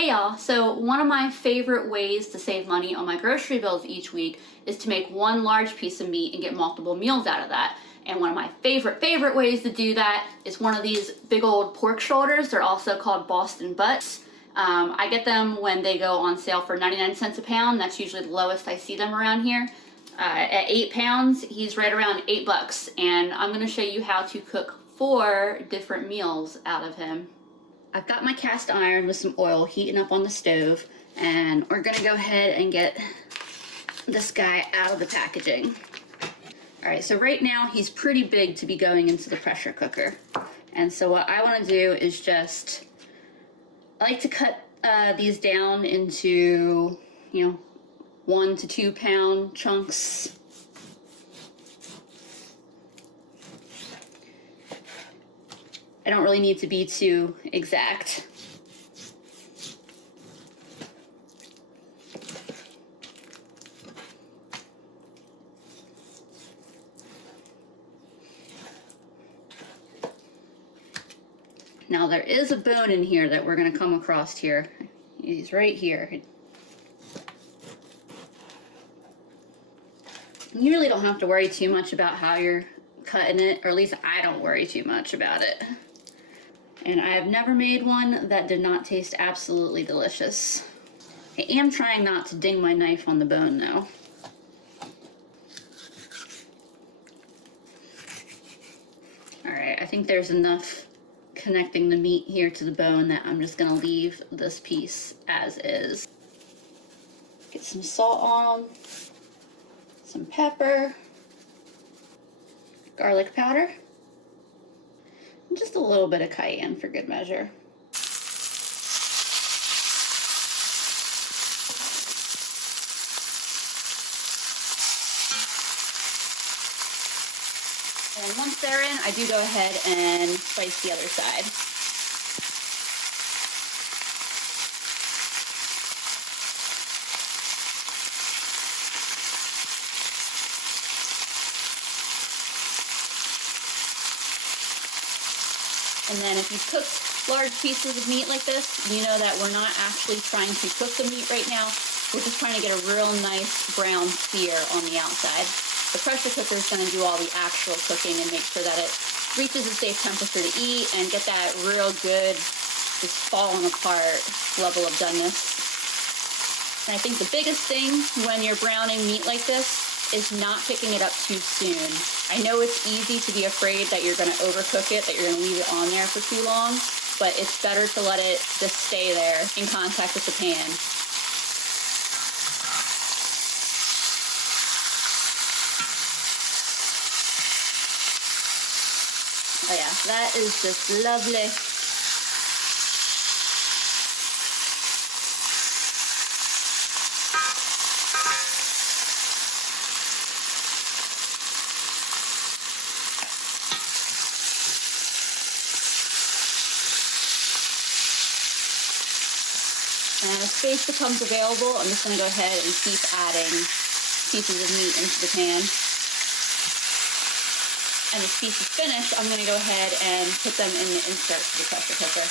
Hey y'all, so one of my favorite ways to save money on my grocery bills each week is to make one large piece of meat and get multiple meals out of that. And one of my favorite ways to do that is one of these big old pork shoulders. They're also called Boston butts. I get them when they go on sale for 99 cents a pound. That's usually the lowest I see them around here. At 8 pounds, he's right around $8. And I'm gonna show you how to cook 4 different meals out of him. I've got my cast iron with some oil heating up on the stove, and we're gonna go ahead and get this guy out of the packaging. All right, so right now he's pretty big to be going into the pressure cooker. And so what I wanna do is I like to cut these down into, 1 to 2 pound chunks. I don't really need to be too exact. Now there is a bone in here that we're going to come across here. He's right here. You really don't have to worry too much about how you're cutting it, or at least I don't worry too much about it. And I have never made one that did not taste absolutely delicious. I am trying not to ding my knife on the bone though. All right, I think there's enough connecting the meat here to the bone that I'm just gonna leave this piece as is. Get some salt on them, some pepper, garlic powder, and just a little bit of cayenne for good measure. And once they're in, I do go ahead and slice the other side. And then if you've cooked large pieces of meat like this, you know that we're not actually trying to cook the meat right now. We're just trying to get a real nice brown sear on the outside. The pressure cooker is going to do all the actual cooking and make sure that it reaches a safe temperature to eat and get that real good, just falling apart level of doneness. And I think the biggest thing when you're browning meat like this is not picking it up too soon. I know it's easy to be afraid that you're gonna overcook it, that you're gonna leave it on there for too long, but it's better to let it just stay there in contact with the pan. Oh yeah, that is just lovely. And as space becomes available, I'm just going to go ahead and keep adding pieces of meat into the pan. And this piece is finished, I'm going to go ahead and put them in the insert to the pressure cooker.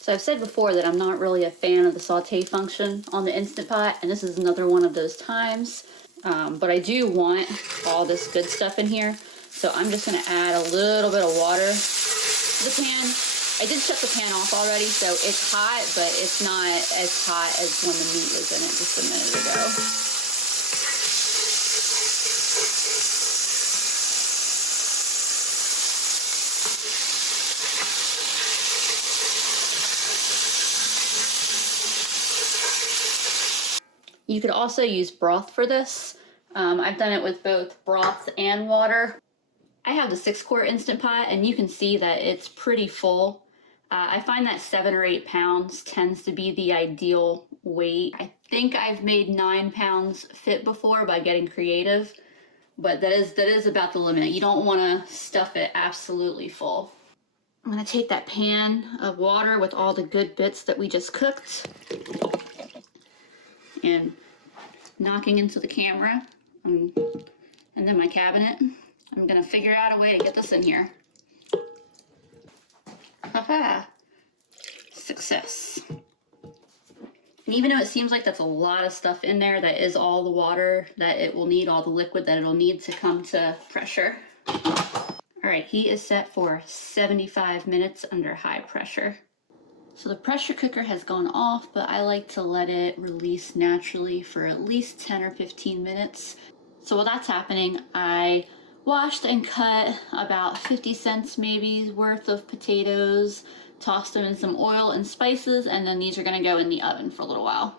So I've said before that I'm not really a fan of the saute function on the Instant Pot, and this is another one of those times. But I do want all this good stuff in here, so I'm just going to add a little bit of water to the pan. I did shut the pan off already, so it's hot, but it's not as hot as when the meat was in it just a minute ago. You could also use broth for this. I've done it with both broth and water. I have the 6-quart Instant Pot, and you can see that it's pretty full. I find that 7 or 8 pounds tends to be the ideal weight. I think I've made 9 pounds fit before by getting creative, but that is about the limit. You don't want to stuff it absolutely full. I'm going to take that pan of water with all the good bits that we just cooked and knocking into the camera and then my cabinet. I'm going to figure out a way to get this in here. Haha! Success. And even though it seems like that's a lot of stuff in there, that is all the water that it will need, all the liquid that it'll need to come to pressure. All right, heat is set for 75 minutes under high pressure. So the pressure cooker has gone off, but I like to let it release naturally for at least 10 or 15 minutes. So while that's happening, I washed and cut about 50 cents maybe worth of potatoes, tossed them in some oil and spices, and then these are gonna go in the oven for a little while.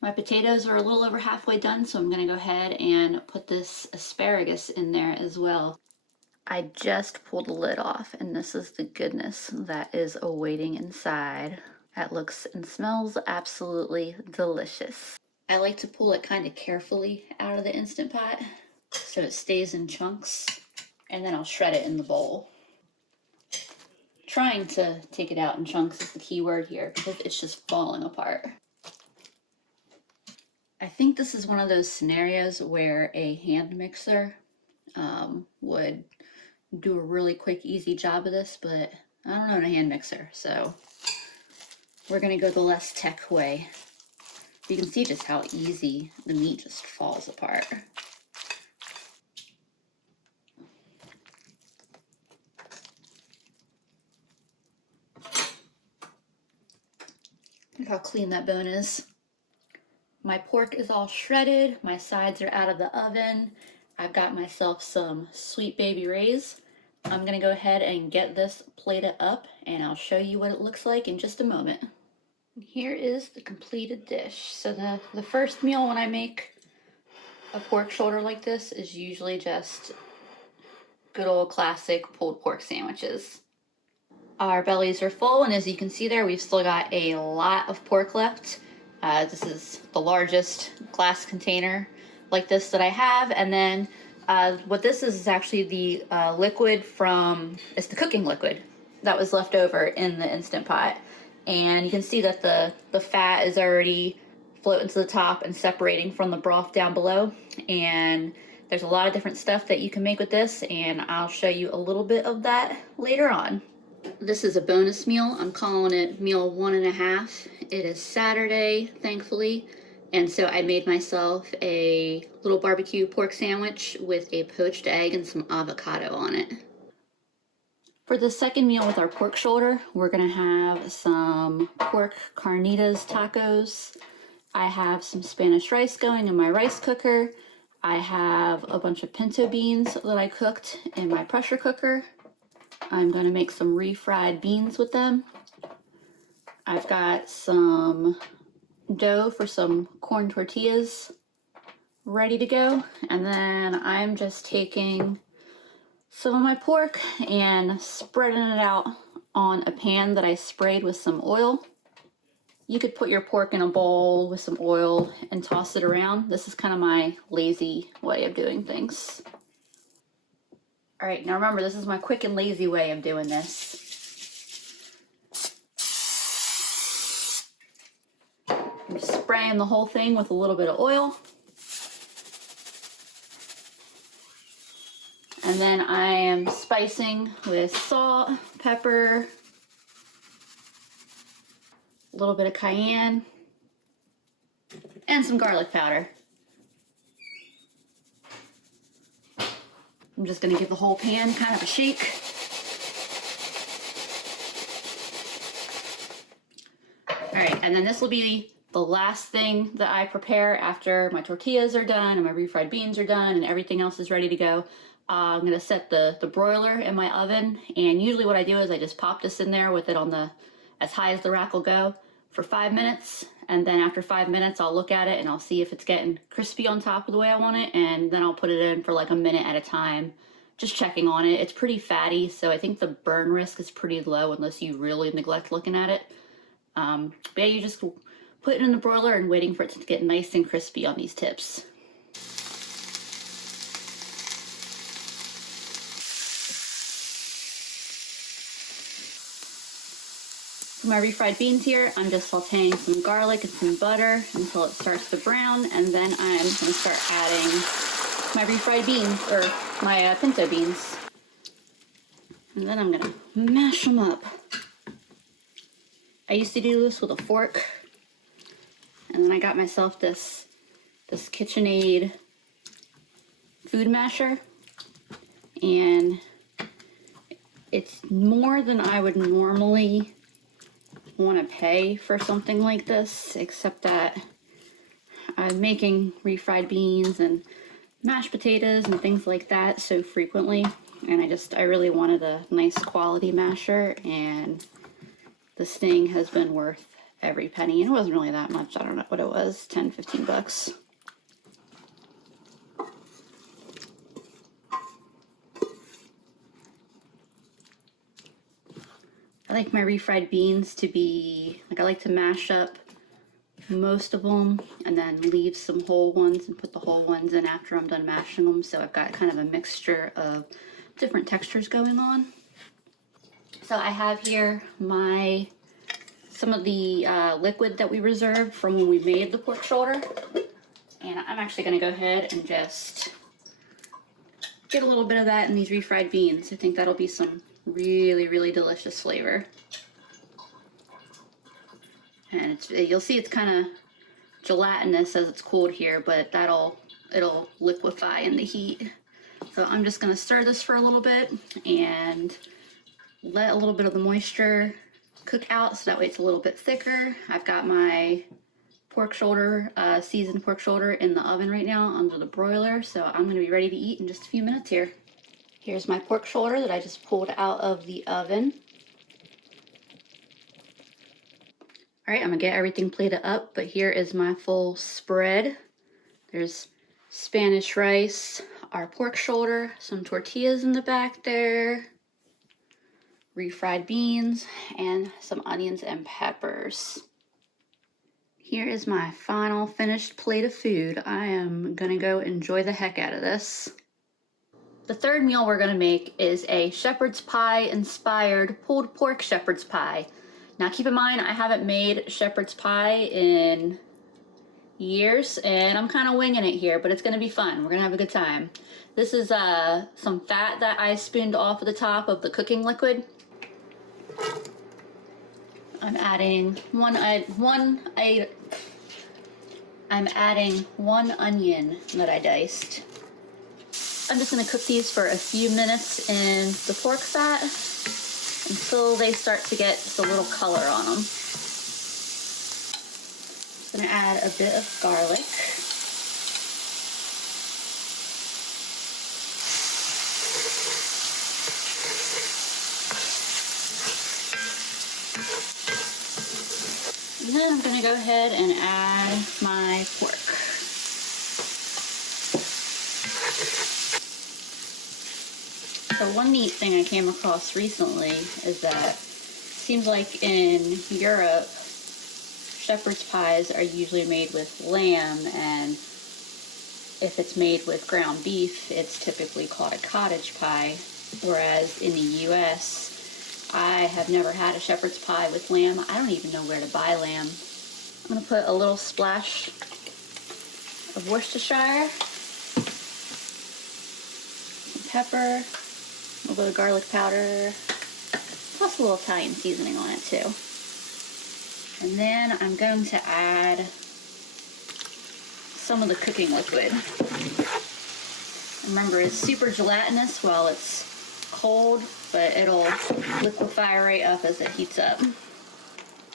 My potatoes are a little over halfway done, so I'm gonna go ahead and put this asparagus in there as well. I just pulled the lid off, and this is the goodness that is awaiting inside. That looks and smells absolutely delicious. I like to pull it kind of carefully out of the Instant Pot so it stays in chunks, and then I'll shred it in the bowl. Trying to take it out in chunks is the key word here, because it's just falling apart. I think this is one of those scenarios where a hand mixer would do a really quick, easy job of this, but I don't own a hand mixer, so we're gonna go the less tech way. You can see just how easy the meat just falls apart. Look how clean that bone is. My pork is all shredded, my sides are out of the oven. I've got myself some Sweet Baby Rays. I'm gonna go ahead and get this plated up, and I'll show you what it looks like in just a moment. Here is the completed dish. So the first meal when I make a pork shoulder like this is usually just good old classic pulled pork sandwiches. Our bellies are full, and as you can see there, we've still got a lot of pork left. This is the largest glass container like this that I have, and then what this is actually the liquid from, it's the cooking liquid that was left over in the Instant Pot. And you can see that the fat is already floating to the top and separating from the broth down below. And there's a lot of different stuff that you can make with this, and I'll show you a little bit of that later on. This is a bonus meal. I'm calling it meal 1.5. It is Saturday, thankfully. And so I made myself a little barbecue pork sandwich with a poached egg and some avocado on it. For the second meal with our pork shoulder, we're gonna have some pork carnitas tacos. I have some Spanish rice going in my rice cooker. I have a bunch of pinto beans that I cooked in my pressure cooker. I'm gonna make some refried beans with them. I've got some dough for some corn tortillas ready to go, and then I'm just taking some of my pork and spreading it out on a pan that I sprayed with some oil. You could put your pork in a bowl with some oil and toss it around. This is kind of my lazy way of doing things. All right, now remember, this is my quick and lazy way of doing this. I'm just spraying the whole thing with a little bit of oil. And then I am spicing with salt, pepper, a little bit of cayenne, and some garlic powder. I'm just gonna give the whole pan kind of a shake. All right, and then this will be the last thing that I prepare after my tortillas are done and my refried beans are done and everything else is ready to go. I'm gonna set the broiler in my oven, and usually what I do is I just pop this in there with it on the as high as the rack will go for 5 minutes, and then after 5 minutes I'll look at it and I'll see if it's getting crispy on top of the way I want it, and then I'll put it in for like a minute at a time, just checking on it. It's pretty fatty, so I think the burn risk is pretty low unless you really neglect looking at it. But yeah, you just put it in the broiler and waiting for it to get nice and crispy on these tips. For my refried beans here, I'm just sauteing some garlic and some butter until it starts to brown, and then I'm going to start adding my refried beans, or my pinto beans. And then I'm going to mash them up. I used to do this with a fork, And then I got myself this KitchenAid food masher, and it's more than I would normally want to pay for something like this, except that I'm making refried beans and mashed potatoes and things like that so frequently, and I really wanted a nice quality masher, and this thing has been worth every penny. And it wasn't really that much. I don't know what it was, 10, 15 bucks. I like my refried beans to be, like, I like to mash up most of them and then leave some whole ones and put the whole ones in after I'm done mashing them. So I've got kind of a mixture of different textures going on. So I have here some of the liquid that we reserved from when we made the pork shoulder. And I'm actually gonna go ahead and just get a little bit of that in these refried beans. I think that'll be some really, really delicious flavor. And you'll see it's kind of gelatinous as it's cooled here, but it'll liquefy in the heat. So I'm just gonna stir this for a little bit and let a little bit of the moisture cook out so that way it's a little bit thicker. I've got my pork shoulder, seasoned pork shoulder in the oven right now under the broiler, so I'm gonna be ready to eat in just a few minutes here. Here's my pork shoulder that I just pulled out of the oven. All right, I'm gonna get everything plated up, but here is my full spread. There's Spanish rice, our pork shoulder, some tortillas in the back there, refried beans, and some onions and peppers. Here is my final finished plate of food. I am gonna go enjoy the heck out of this. The third meal we're gonna make is a shepherd's pie inspired pulled pork shepherd's pie. Now keep in mind, I haven't made shepherd's pie in years, and I'm kind of winging it here, but it's gonna be fun. We're gonna have a good time. This is some fat that I spooned off of the top of the cooking liquid. I'm adding one onion that I diced. I'm just gonna cook these for a few minutes in the pork fat until they start to get just a little color on them. I'm gonna add a bit of garlic. And then I'm gonna go ahead and add my pork. So one neat thing I came across recently is that it seems like in Europe, shepherd's pies are usually made with lamb, and if it's made with ground beef, it's typically called a cottage pie, whereas in the US, I have never had a shepherd's pie with lamb. I don't even know where to buy lamb. I'm gonna put a little splash of Worcestershire, some pepper, a little bit of garlic powder, plus a little Italian seasoning on it too. And then I'm going to add some of the cooking liquid. Remember, it's super gelatinous while it's cold, but it'll liquefy right up as it heats up.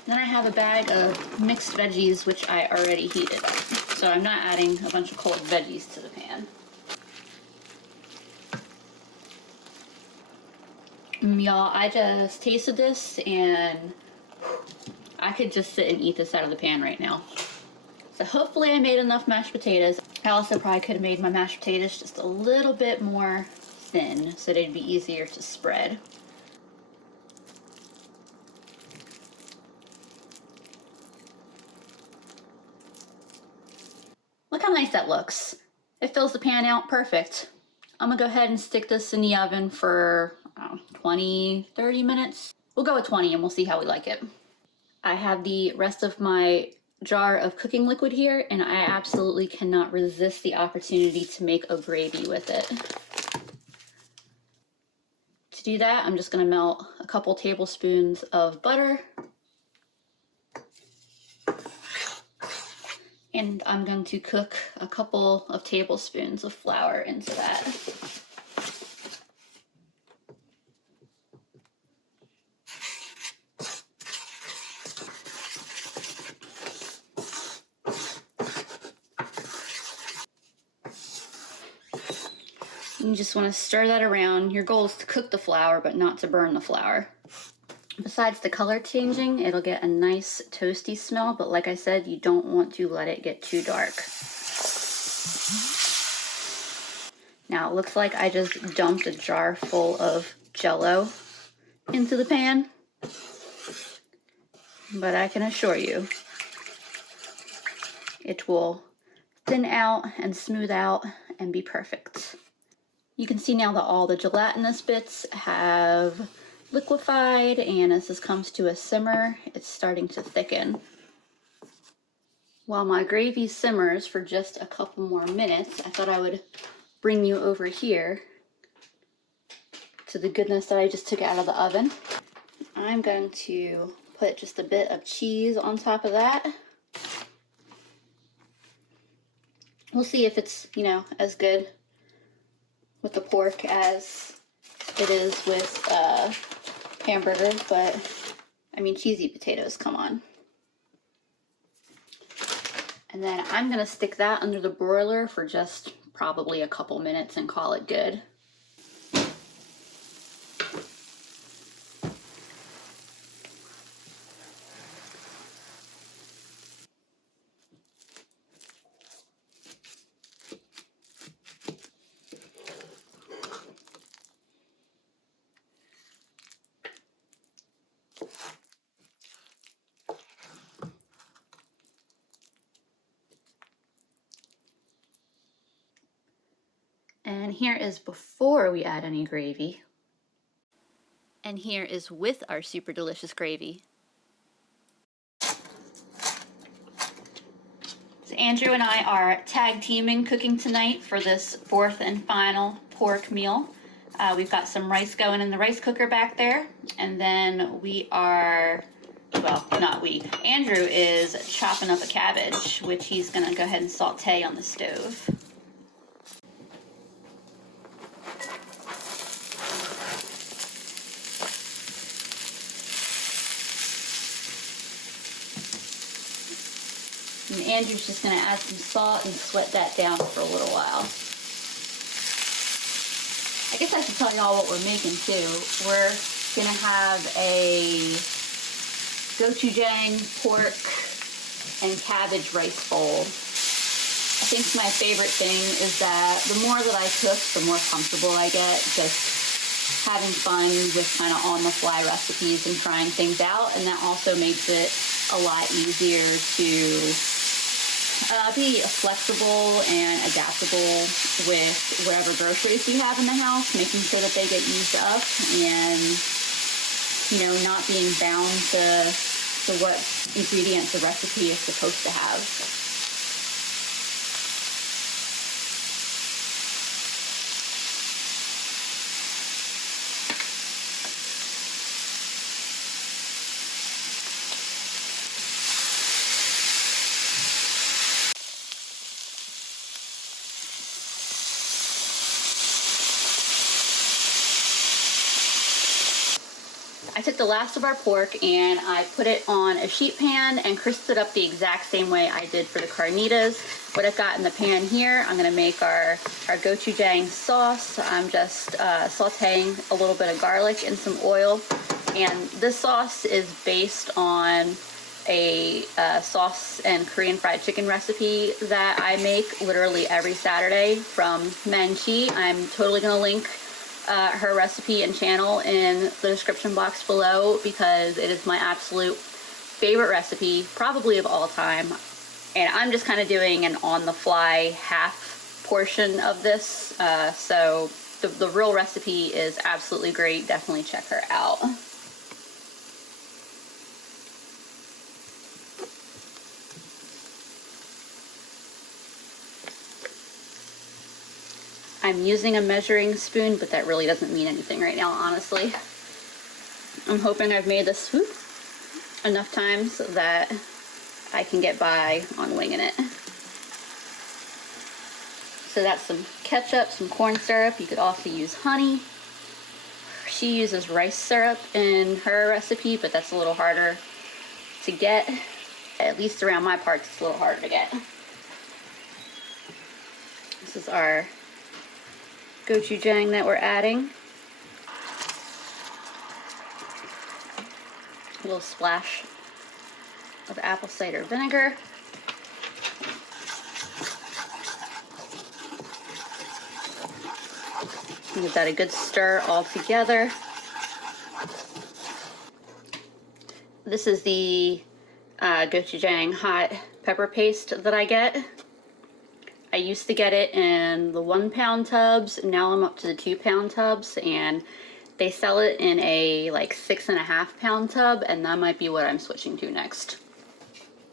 Then I have a bag of mixed veggies, which I already heated up. So I'm not adding a bunch of cold veggies to the pan. Y'all, I just tasted this and I could just sit and eat this out of the pan right now. So hopefully I made enough mashed potatoes. I also probably could have made my mashed potatoes just a little bit more thin so they'd be easier to spread. Look how nice that looks. It fills the pan out perfect. I'm gonna go ahead and stick this in the oven for 20, 30 minutes. We'll go with 20 and we'll see how we like it. I have the rest of my jar of cooking liquid here, and I absolutely cannot resist the opportunity to make a gravy with it. To do that, I'm just gonna melt a couple tablespoons of butter. And I'm going to cook a couple of tablespoons of flour into that. You just want to stir that around. Your goal is to cook the flour, but not to burn the flour. Besides the color changing, it'll get a nice toasty smell, but like I said, you don't want to let it get too dark. Now it looks like I just dumped a jar full of Jell-O into the pan, but I can assure you it will thin out and smooth out and be perfect. You can see now that all the gelatinous bits have liquefied, and as this comes to a simmer, it's starting to thicken. While my gravy simmers for just a couple more minutes, I thought I would bring you over here to the goodness that I just took out of the oven. I'm going to put just a bit of cheese on top of that. We'll see if it's, as good with the pork as it is with hamburger, but I mean, cheesy potatoes, come on. And then I'm gonna stick that under the broiler for just probably a couple minutes and call it good. And here is before we add any gravy. And here is with our super delicious gravy. So Andrew and I are tag teaming cooking tonight for this fourth and final pork meal. We've got some rice going in the rice cooker back there. And then we are, well, not we, Andrew is chopping up a cabbage, which he's gonna go ahead and saute on the stove. And Andrew's just going to add some salt and sweat that down for a little while. I guess I should tell y'all what we're making too. We're going to have a gochujang pork and cabbage rice bowl. I think my favorite thing is that the more that I cook, the more comfortable I get. Just having fun with kind of on-the-fly recipes and trying things out. And that also makes it a lot easier to be flexible and adaptable with whatever groceries we have in the house, making sure that they get used up and, not being bound to what ingredients the recipe is supposed to have. I took the last of our pork and I put it on a sheet pan and crisped it up the exact same way I did for the carnitas. What I've got in the pan here, I'm going to make our gochujang sauce. I'm just sauteing a little bit of garlic in some oil. And this sauce is based on a sauce and Korean fried chicken recipe that I make literally every Saturday from Manchi. I'm totally going to link her recipe and channel in the description box below because it is my absolute favorite recipe, probably of all time. And I'm just kind of doing an on-the-fly half portion of this. So the real recipe is absolutely great. Definitely check her out. I'm using a measuring spoon, but that really doesn't mean anything right now, honestly. I'm hoping I've made this enough times that I can get by on winging it. So that's some ketchup, some corn syrup. You could also use honey. She uses rice syrup in her recipe, but that's a little harder to get. At least around my parts, it's a little harder to get. This is our gochujang that we're adding. A little splash of apple cider vinegar. Give that a good stir all together. This is the gochujang hot pepper paste that I get. I used to get it in the 1 pound tubs, and now I'm up to the 2 pound tubs, and they sell it in a like 6.5 pound tub, and that might be what I'm switching to next.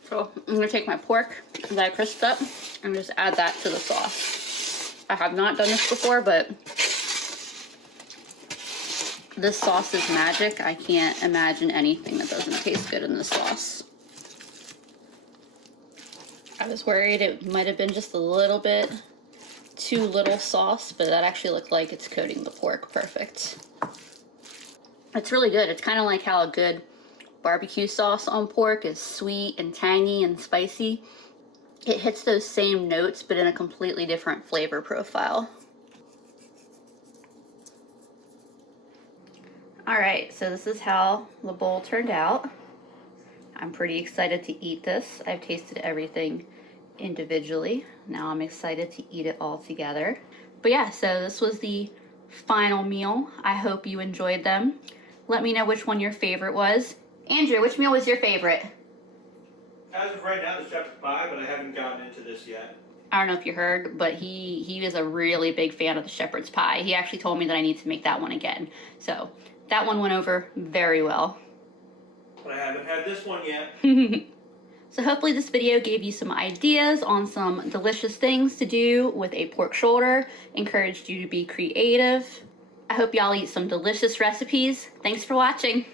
So I'm gonna take my pork that I crisped up and just add that to the sauce. I have not done this before, but this sauce is magic. I can't imagine anything that doesn't taste good in this sauce. I was worried it might have been just a little bit too little sauce, but that actually looked like it's coating the pork perfect. It's really good. It's kind of like how a good barbecue sauce on pork is sweet and tangy and spicy. It hits those same notes, but in a completely different flavor profile. All right, so this is how the bowl turned out. I'm pretty excited to eat this. I've tasted everything individually. Now I'm excited to eat it all together. But yeah, so this was the final meal. I hope you enjoyed them. Let me know which one your favorite was. Andrew, which meal was your favorite? As of right now, the shepherd pie, but I haven't gotten into this yet. I don't know if you heard, but he was a really big fan of the shepherd's pie. He actually told me that I need to make that one again. So that one went over very well. But I haven't had this one yet. So hopefully this video gave you some ideas on some delicious things to do with a pork shoulder, encouraged you to be creative. I hope y'all eat some delicious recipes. Thanks for watching.